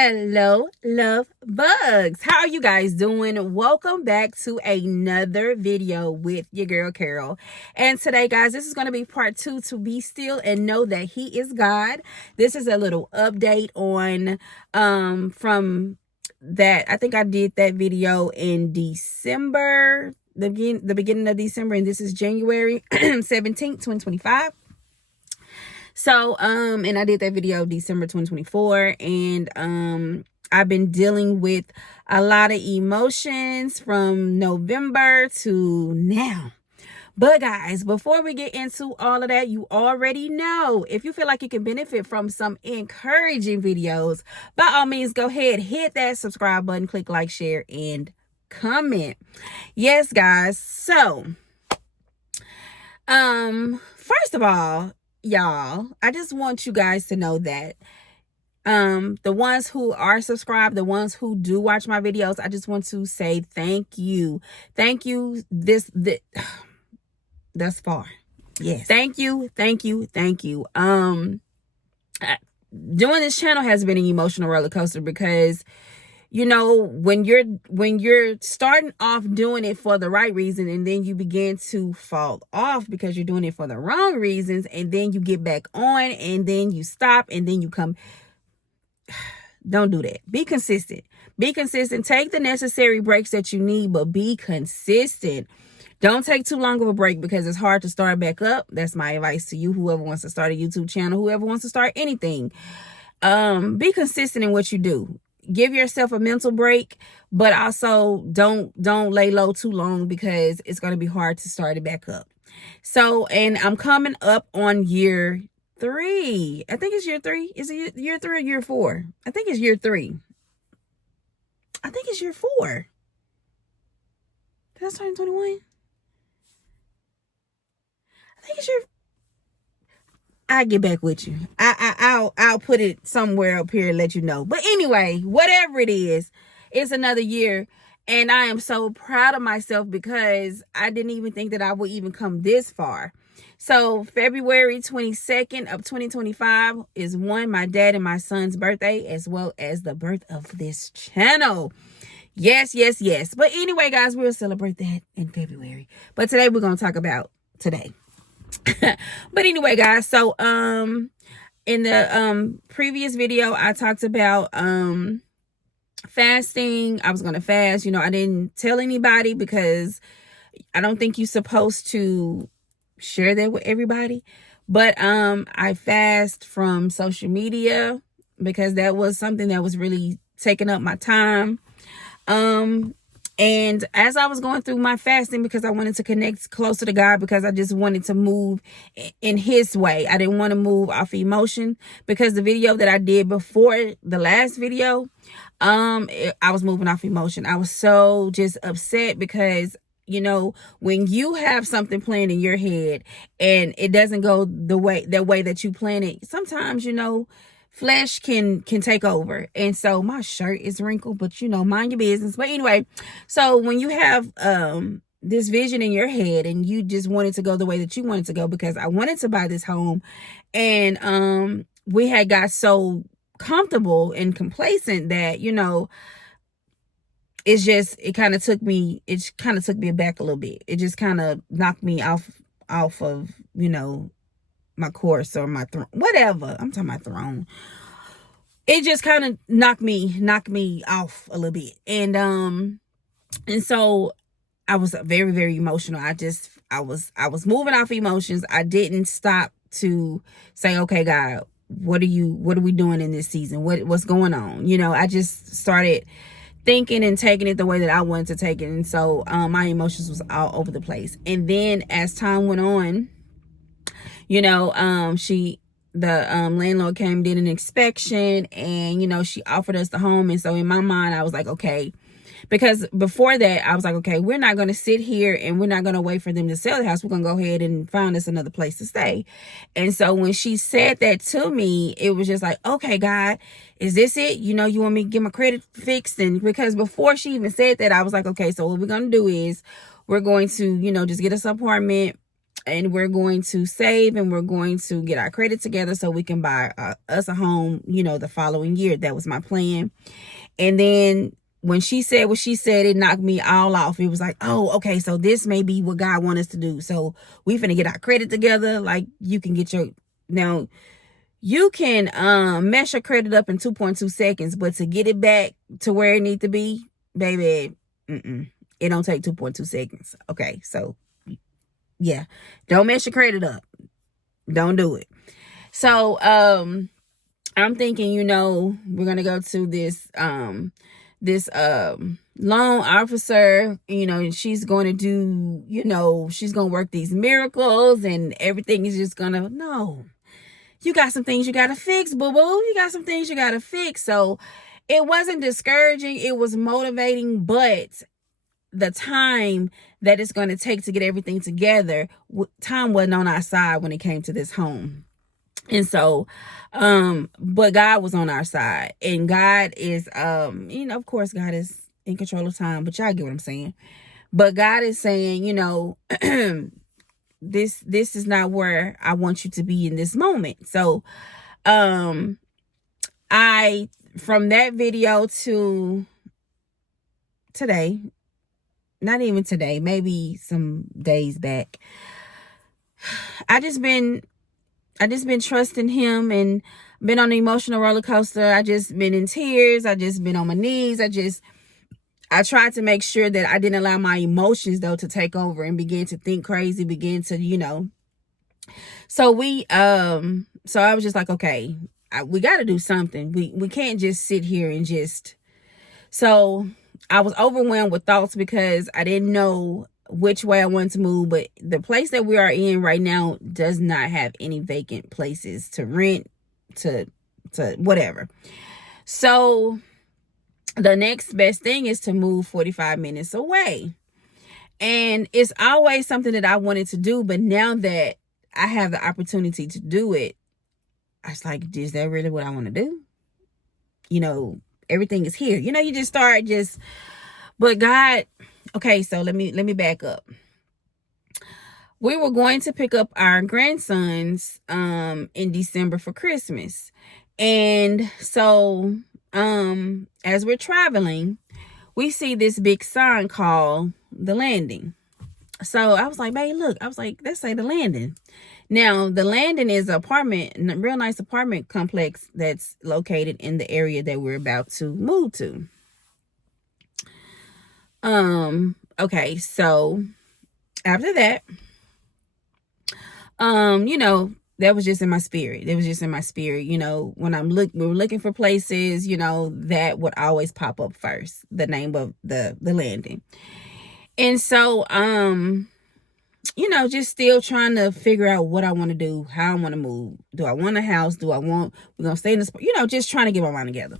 Hello, love bugs. How are you guys doing? Welcome back to another video with your girl Carol. And today, guys, this is going to be part 2 to be still and know that He is God. This is a little update on from that. I think I did that video in December, the beginning of December, and this is January 17th, 2025. So, and I did that video December 2024, and I've been dealing with a lot of emotions from November to now. But guys, before we get into all of that, you already know, if you feel like you can benefit from some encouraging videos, by all means, go ahead, hit that subscribe button, click like, share, and comment. Yes, guys. So, first of all, y'all, I just want you guys to know that the ones who are subscribed, the ones who do watch my videos, I just want to say thank you. Thus far. Yes. Thank you. Doing this channel has been an emotional roller coaster because, you know, when you're starting off doing it for the right reason, and then you begin to fall off because you're doing it for the wrong reasons, and then you get back on, and then you stop, and then you come. Don't do that. Be consistent. Take the necessary breaks that you need, but be consistent. Don't take too long of a break because it's hard to start back up. That's my advice to you, whoever wants to start a YouTube channel, whoever wants to start anything. Be consistent in what you do. Give yourself a mental break, but also don't lay low too long because it's going to be hard to start it back up. So, and I'm coming up on year 3. I think it's year 3. Is it year 3 or year 4? I think it's year 3. I think it's year 4. Did I start in 21? I think it's year. I'll get back with you. I'll put it somewhere up here and let you know. But anyway, whatever it is, it's another year. And I am so proud of myself because I didn't even think that I would even come this far. So February 22nd of 2025 is my dad and my son's birthday, as well as the birth of this channel. Yes. But anyway, guys, we'll celebrate that in February. But today we're going to talk about today. But anyway, guys, so in the previous video I talked about fasting. I was gonna fast. You know, I didn't tell anybody because I don't think you're supposed to share that with everybody. But I fast from social media because that was something that was really taking up my time. And as I was going through my fasting, because I wanted to connect closer to God, because I just wanted to move in His way. I didn't want to move off emotion, because the video that I did before the last video, I was moving off emotion. I was so just upset because, you know, when you have something planned in your head and it doesn't go the way that you plan it, sometimes, you know, flesh can take over. And so my shirt is wrinkled, but you know, mind your business. But anyway, so when you have this vision in your head and you just wanted to go the way that you wanted to go, because I wanted to buy this home, and we had got so comfortable and complacent that, you know, it kind of took me aback a little bit. It just kind of knocked me off of, you know, my course or my throne, whatever. I'm talking about throne. It just kind of knocked me off a little bit. And so I was very, very emotional. I was moving off emotions. I didn't stop to say, okay, God, what are we doing in this season? What's going on? You know, I just started thinking and taking it the way that I wanted to take it. And so my emotions was all over the place. And then as time went on, you know, the landlord came, did an inspection, and, you know, she offered us the home. And so in my mind, I was like, okay, because before that, I was like, okay, we're not going to sit here and we're not going to wait for them to sell the house. We're going to go ahead and find us another place to stay. And so when she said that to me, it was just like, okay, God, is this it? You know, you want me to get my credit fixed? And because before she even said that, I was like, okay, so what we're going to do is we're going to, you know, just get us an apartment. and we're going to save, and we're going to get our credit together so we can buy us a home, the following year. That was my plan. And then when she said what she said, it knocked me all off. It was like, oh, okay, so this may be what God wants us to do. So we finna get our credit together. Like, you can get now you can mess your credit up in 2.2 seconds, but to get it back to where it need to be, baby, it don't take 2.2 seconds. Okay, so yeah, don't mess your credit up. Don't do it. So I'm thinking, we're gonna go to this loan officer, and she's going to do, she's going to work these miracles, and everything is just gonna, no, you got some things you got to fix, boo-boo. You got some things you got to fix. So it wasn't discouraging. It was motivating, but the time that it's going to take to get everything together, time wasn't on our side when it came to this home. And so, but God was on our side, and God is, of course, God is in control of time, but y'all get what I'm saying. But God is saying, this is not where I want you to be in this moment. So, from that video to today, not even today, maybe some days back, I just been trusting him and been on an emotional roller coaster. I just been in tears. I just been on my knees. I tried to make sure that I didn't allow my emotions, though, to take over and begin to think crazy, begin to, So so I was just like, okay, we got to do something. We can't just sit here and just. So I was overwhelmed with thoughts because I didn't know which way I wanted to move, but the place that we are in right now does not have any vacant places to rent, to whatever. So the next best thing is to move 45 minutes away. And it's always something that I wanted to do, but now that I have the opportunity to do it, I was like, is that really what I want to do? Everything is here. You just start but God, okay, so let me back up. We were going to pick up our grandsons in December for Christmas. And so as we're traveling, we see this big sign called The Landing. So I was like, babe, look. I was like, let's say The Landing. Now, The Landing is a real nice apartment complex that's located in the area that we're about to move to. Okay, so after that, that was just in my spirit. It was just in my spirit, when we were looking for places, that would always pop up first, the name of the Landing. And so, just still trying to figure out what I want to do, how I want to move. Do I want a house? We're going to stay in this, just trying to get my mind together.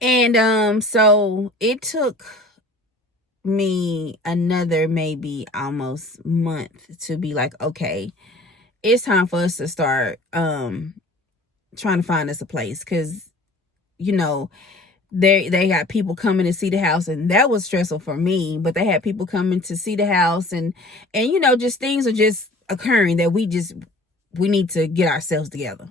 And, so it took me another maybe almost month to be like, okay, it's time for us to start, trying to find us a place. Cause, they got people coming to see the house, and that was stressful for me, but they had people coming to see the house, and just things are just occurring that we need to get ourselves together.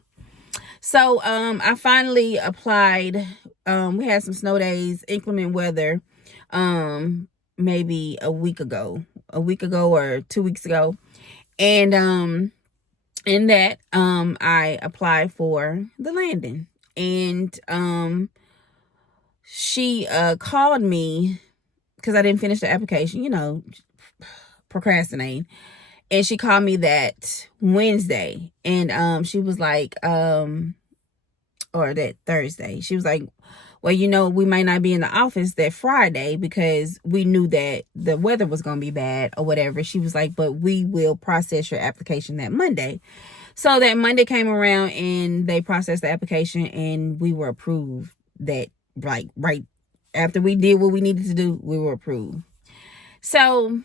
So I finally applied. We had some snow days, inclement weather, maybe a week ago or 2 weeks ago. And in that I applied for The Landing, and she called me because I didn't finish the application, procrastinating. And she called me that Wednesday, and she was like, or that Thursday. She was like, well, we might not be in the office that Friday because we knew that the weather was going to be bad or whatever. She was like, but we will process your application that Monday. So that Monday came around, and they processed the application, and we were approved that right after we did what we needed to do, we were approved. So,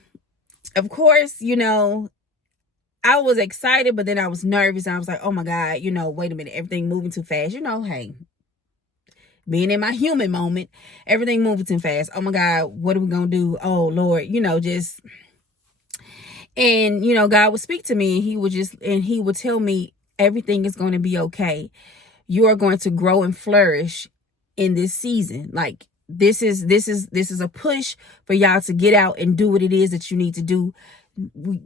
of course, I was excited, but then I was nervous. I was like, oh my God, wait a minute, everything moving too fast. Hey, being in my human moment, everything moving too fast. Oh my God, what are we going to do? Oh Lord, And, you know, God would speak to me, and he would tell me everything is going to be okay. You are going to grow and flourish in this season. Like, this is a push for y'all to get out and do what it is that you need to do. We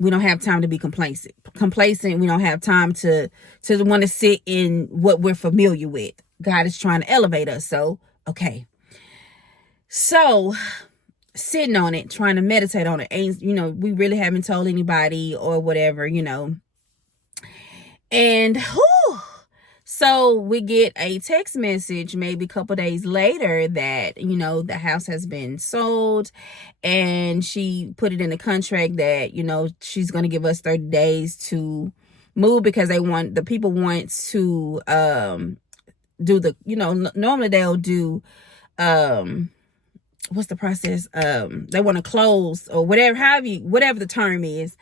don't have time to be complacent. We don't have time to want to sit in what we're familiar with. God is trying to elevate us. So, okay. So, sitting on it, trying to meditate on it. And, you know, we really haven't told anybody or whatever, you know. And, whew, so we get a text message maybe a couple days later that, you know, the house has been sold, and she put it in the contract that, you know, she's going to give us 30 days to move, because the people want to do the, you know, normally they'll do what's the process? They want to close or whatever, whatever the term is.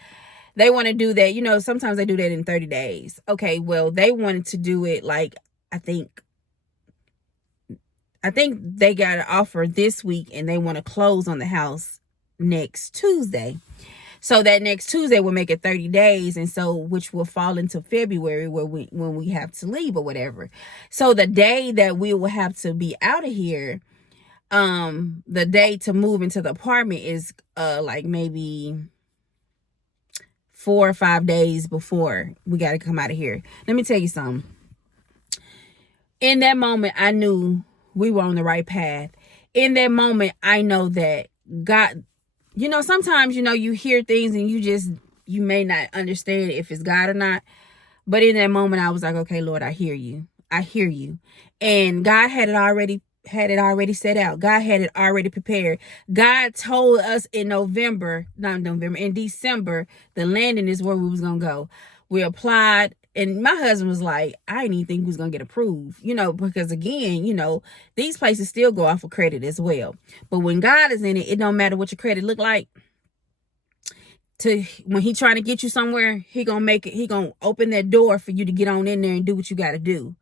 They want to do that. You know, sometimes they do that in 30 days. Okay, well, they wanted to do it like, I think they got an offer this week, and they want to close on the house next Tuesday. So that next Tuesday will make it 30 days, and so which will fall into February, when we have to leave or whatever. So the day that we will have to be out of here, the day to move into the apartment is like maybe 4 or 5 days before we got to come out of here. Let me tell you something. In that moment, I knew we were on the right path. In that moment, I know that God, you know, sometimes, you know, you hear things and you may not understand if it's God or not. But in that moment, I was like, okay, Lord, I hear you. I hear you. And God had it already set out. God had it already prepared. God told us in December, the landing is where we was going to go. We applied, and my husband was like, I didn't even think we was going to get approved, you know, because again, you know, these places still go off of credit as well. But when God is in it, it don't matter what your credit look like. When he trying to get you somewhere, he gonna open that door for you to get on in there and do what you got to do.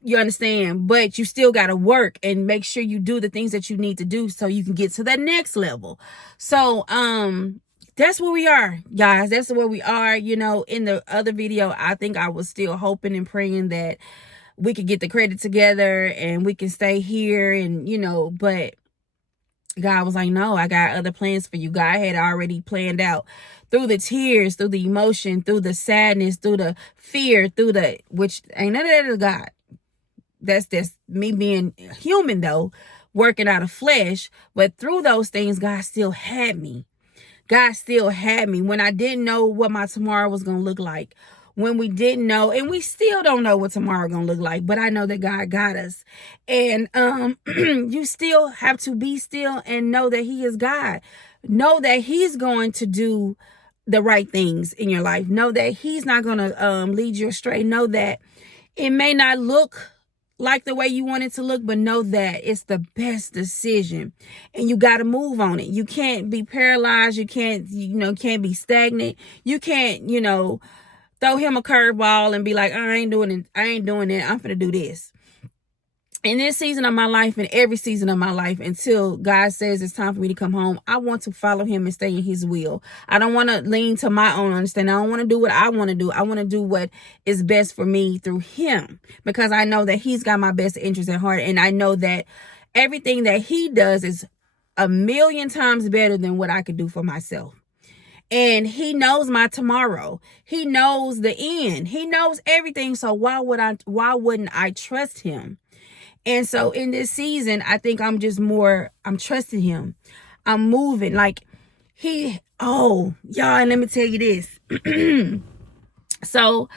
You understand? But you still got to work and make sure you do the things that you need to do so you can get to that next level. So, that's where we are, guys. That's where we are. You know, in the other video, I think I was still hoping and praying that we could get the credit together and we can stay here, and, you know, but God was like, no, I got other plans for you. God had already planned out through the tears, through the emotion, through the sadness, through the fear, which ain't none of that is God. That's me being human, though, working out of flesh. But through those things, God still had me. God still had me when I didn't know what my tomorrow was going to look like. When we didn't know, and we still don't know what tomorrow going to look like, but I know that God got us. And you still have to be still and know that he is God. Know that he's going to do the right things in your life. Know that he's not going to lead you astray. Know that it may not look like the way you want it to look, but know that it's the best decision, and you got to move on it. You can't be paralyzed. You can't be stagnant. You can't, throw him a curveball and be like, I ain't doing it. I'm going to do this. In this season of my life, and every season of my life, until God says it's time for me to come home, I want to follow him and stay in his will. I don't want to lean to my own understanding. I don't want to do what I want to do. I want to do what is best for me through him, because I know that he's got my best interest at heart. And I know that everything that he does is a million times better than what I could do for myself. And he knows my tomorrow. He knows the end. He knows everything. So why wouldn't I trust him? And so in this season, I think I'm trusting him. I'm moving like y'all, and let me tell you this. So,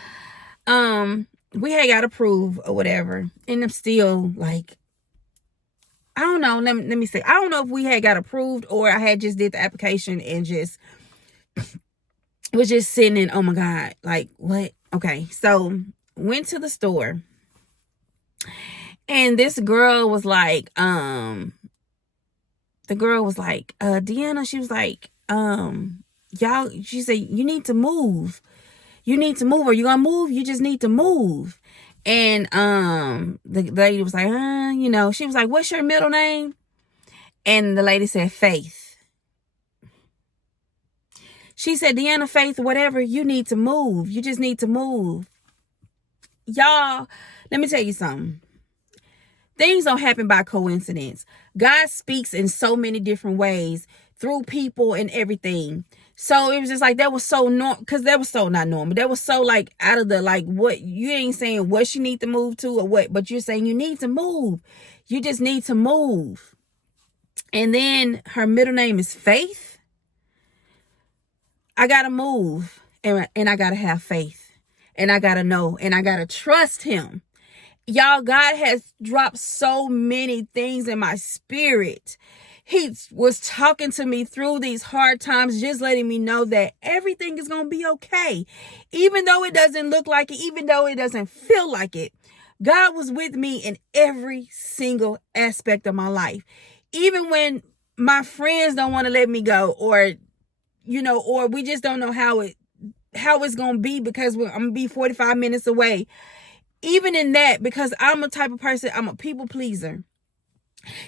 we had got approved or whatever. And I'm still like, I don't know. Let me say, I don't know if we had got approved or I had just did the application and just was just sitting in, oh my God, like what? Okay. So went to the store. And this girl was like, Deanna, she was like, y'all, she said, you need to move. You need to move. Are you gonna move? You just need to move. And the lady was like, she was like, what's your middle name? And the lady said, Faith. She said, Deanna Faith, whatever, you need to move. You just need to move. Y'all, let me tell you something. Things don't happen by coincidence. God speaks in so many different ways through people and everything. So it was just like, that was so normal, because that was so not normal. That was so like out of the, like, what, you ain't saying what she need to move to or what, but you're saying you need to move. You just need to move. And then her middle name is Faith. I got to move, and I got to have faith, and I got to know, and I got to trust him. Y'all, God has dropped so many things in my spirit. He was talking to me through these hard times, just letting me know that everything is going to be okay. Even though it doesn't look like it, even though it doesn't feel like it, God was with me in every single aspect of my life. Even when my friends don't want to let me go, or, you know, or we just don't know how it's going to be because I'm going to be 45 minutes away. Even in that, because I'm a type of person, I'm a people pleaser.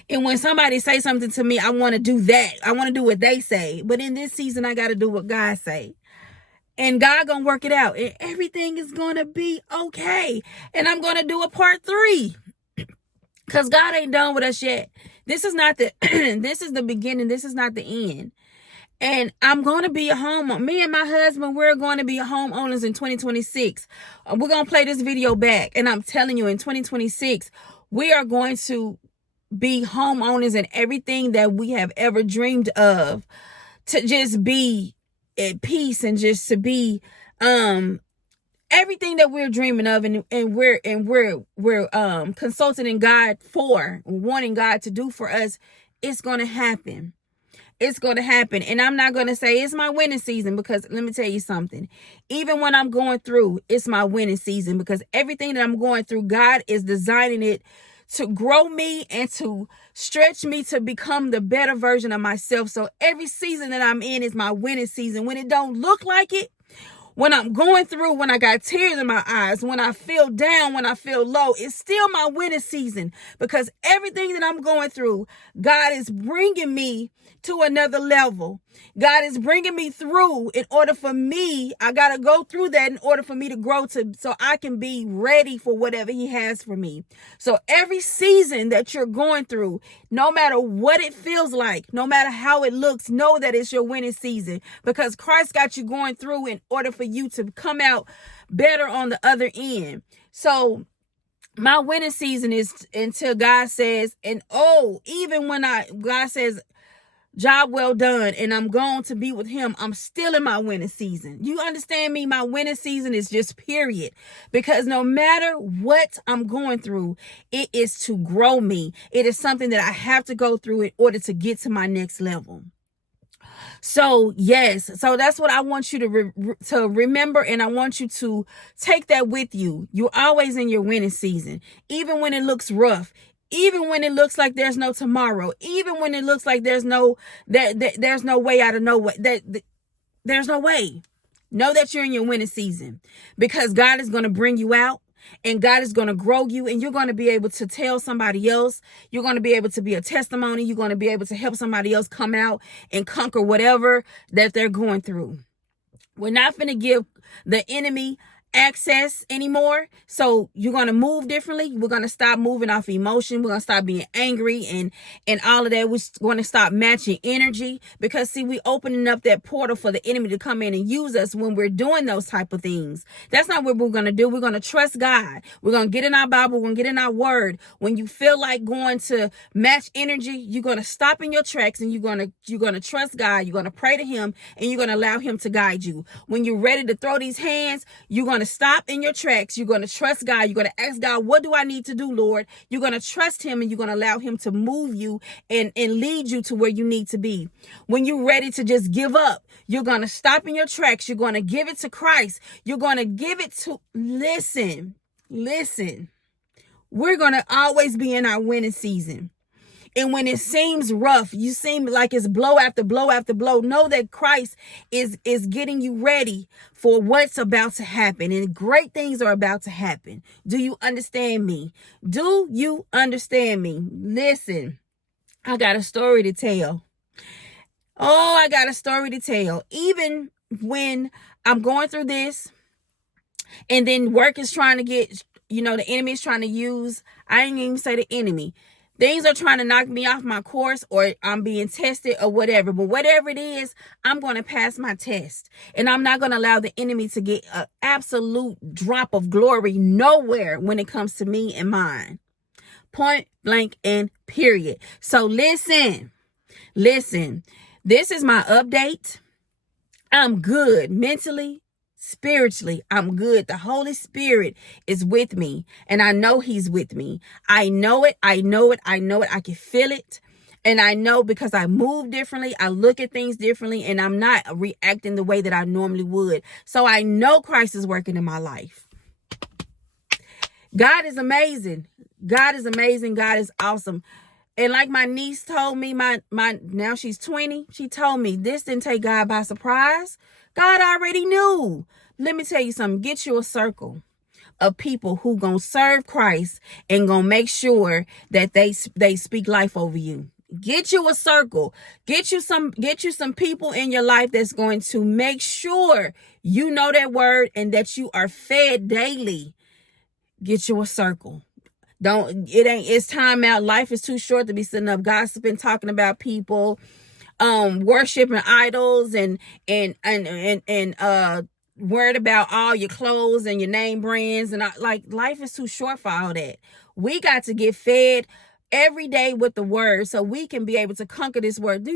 And when somebody say something to me, I want to do that. I want to do what they say. But in this season, I got to do what God say. And God gonna work it out. And everything is going to be okay. And I'm going to do a part 3. Because God ain't done with us yet. This is not the, this is the beginning. This is not the end. And I'm going to be a homeowner. Me and my husband, we're going to be homeowners in 2026. We're going to play this video back. And I'm telling you, in 2026, we are going to be homeowners and everything that we have ever dreamed of, to just be at peace and just to be everything that we're dreaming of, and we're consulting God for, wanting God to do for us. It's going to happen. It's going to happen. And I'm not going to say it's my winning season, because let me tell you something. Even when I'm going through, it's my winning season, because everything that I'm going through, God is designing it to grow me and to stretch me to become the better version of myself. So every season that I'm in is my winning season. When it don't look like it, when I'm going through, when I got tears in my eyes, when I feel down, when I feel low, it's still my winning season, because everything that I'm going through, God is bringing me to another level. God is bringing me through in order for me. I got to go through that in order for me to grow, so I can be ready for whatever he has for me. So every season that you're going through, no matter what it feels like, no matter how it looks, know that it's your winning season, because Christ got you going through in order for you to come out better on the other end. So my winning season is until God says, and even when God says, job well done, and I'm going to be with him, I'm still in my winning season. You understand me? My winning season is just period. Because no matter what I'm going through, it is to grow me. It is something that I have to go through in order to get to my next level. So yes, so that's what I want you to remember, and I want you to take that with you. You're always in your winning season, even when it looks rough. Even when it looks like there's no tomorrow, even when it looks like there's no way out of nowhere, there's no way. Know that you're in your winning season, because God is going to bring you out, and God is going to grow you, and you're going to be able to tell somebody else. You're going to be able to be a testimony. You're going to be able to help somebody else come out and conquer whatever that they're going through. We're not going to give the enemy access anymore. So you're going to move differently. We're going to stop moving off emotion. We're going to stop being angry and all of that. We're going to stop matching energy, because see, we opening up that portal for the enemy to come in and use us when we're doing those type of things. That's not what we're going to do. We're going to trust God. We're going to get in our Bible. We're going to get in our word. When you feel like going to match energy, you're going to stop in your tracks, and you're going to trust God. You're going to pray to him, and you're going to allow him to guide you. When you're ready to throw these hands, you're going to stop in your tracks. You're going to trust God. You're going to ask God, what do I need to do, Lord? You're going to trust him, and you're going to allow him to move you and lead you to where you need to be. When you're ready to just give up, you're going to stop in your tracks. You're going to give it to Christ. You're going to give it to, listen. We're going to always be in our winning season. And when it seems rough, you seem like it's blow after blow after blow, know that Christ is getting you ready for what's about to happen. And great things are about to happen. Do you understand me? Do you understand me? Listen, I got a story to tell. Oh, I got a story to tell. Even when I'm going through this, and then work is trying to get, the enemy is trying to use, I ain't even say the enemy. Things are trying to knock me off my course, or I'm being tested or whatever. But whatever it is, I'm going to pass my test. And I'm not going to allow the enemy to get an absolute drop of glory nowhere when it comes to me and mine. Point blank and period. So listen. This is my update. I'm good mentally. Spiritually, I'm good. The Holy Spirit is with me, and I know he's with me. I know it. I can feel it. And I know because I move differently, I look at things differently, and I'm not reacting the way that I normally would. So I know Christ is working in my life. God is amazing. God is amazing. God is awesome. And like my niece told me, my now she's 20, she told me this didn't take God by surprise. God already knew. Let me tell you something. Get you a circle of people who gonna serve Christ and gonna make sure that they speak life over you. Get you a circle. Get you some people in your life that's going to make sure you know that word and that you are fed daily. Get you a circle. It's time out. Life is too short to be sitting up gossiping, talking about people, worshiping idols and worried about all your clothes and your name brands. And life is too short for all that. We got to get fed every day with the word so we can be able to conquer this world.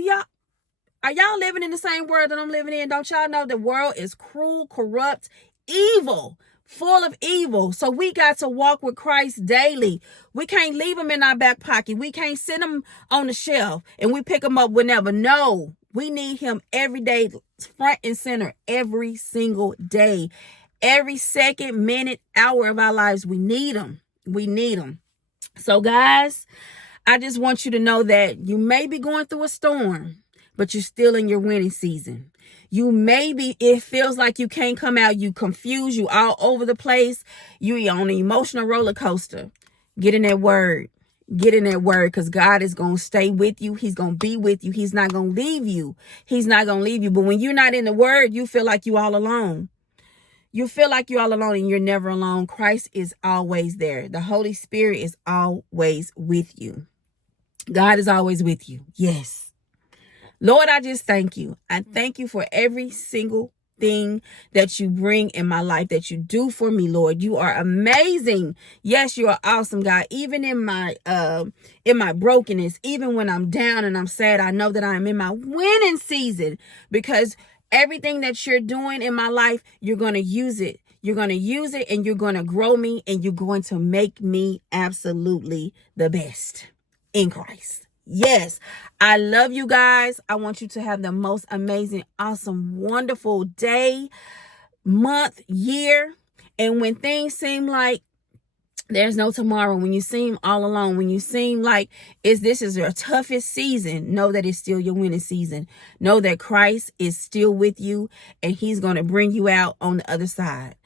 Are y'all living in the same world that I'm living in? Don't y'all know the world is cruel, corrupt, evil, full of evil? So we got to walk with Christ daily. We can't leave him in our back pocket. We can't sit him on the shelf and we pick him up whenever. No, we need him every day, front and center, every single day. Every second, minute, hour of our lives, we need him. We need him. So guys, I just want you to know that you may be going through a storm, but you're still in your winning season. It feels like you can't come out. You confused. You all over the place. You're on an emotional roller coaster. Get in that word. Get in that word, because God is going to stay with you. He's going to be with you. He's not going to leave you. He's not going to leave you. But when you're not in the word, you feel like you're all alone. You feel like you're all alone, and you're never alone. Christ is always there. The Holy Spirit is always with you. God is always with you. Yes. Lord, I just thank you. I thank you for every single thing that you bring in my life, that you do for me, Lord. You are amazing. Yes, you are awesome, God. Even in my brokenness, even when I'm down and I'm sad, I know that I'm in my winning season, because everything that you're doing in my life, you're going to use it. You're going to use it, and you're going to grow me, and you're going to make me absolutely the best in Christ. Yes, I love you guys. I want you to have the most amazing, awesome, wonderful day, month, year. And when things seem like there's no tomorrow, when you seem all alone, when you seem like this is your toughest season, know that it's still your winning season. Know that Christ is still with you, and he's going to bring you out on the other side.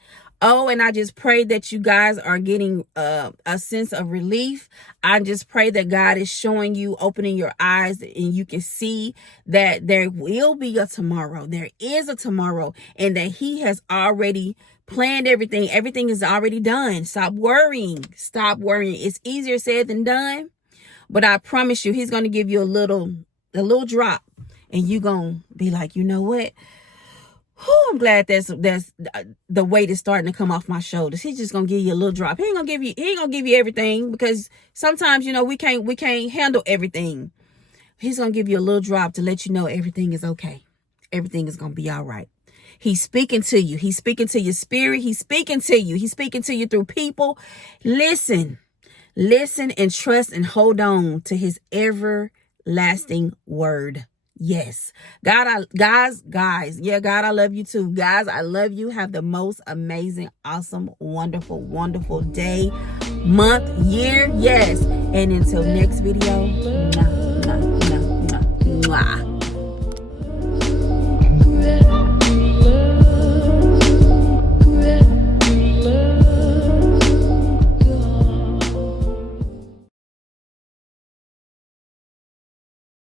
Oh, and I just pray that you guys are getting a sense of relief. I just pray that God is showing you, opening your eyes, and you can see that there will be a tomorrow. There is a tomorrow, and that he has already planned everything. Everything is already done. Stop worrying. Stop worrying. It's easier said than done, but I promise you, he's going to give you a little drop, and you're going to be like, you know what? I'm glad that's the weight is starting to come off my shoulders. He's just gonna give you a little drop. He ain't gonna give you everything, because sometimes we can't handle everything. He's gonna give you a little drop to let you know everything is okay. Everything is gonna be all right. He's speaking to you. He's speaking to your spirit. He's speaking to you. He's speaking to you through people. Listen and trust and hold on to his everlasting word. Yes. God, guys. Yeah, God, I love you too. Guys, I love you. Have the most amazing, awesome, wonderful, wonderful day, month, year. Yes. And until next video.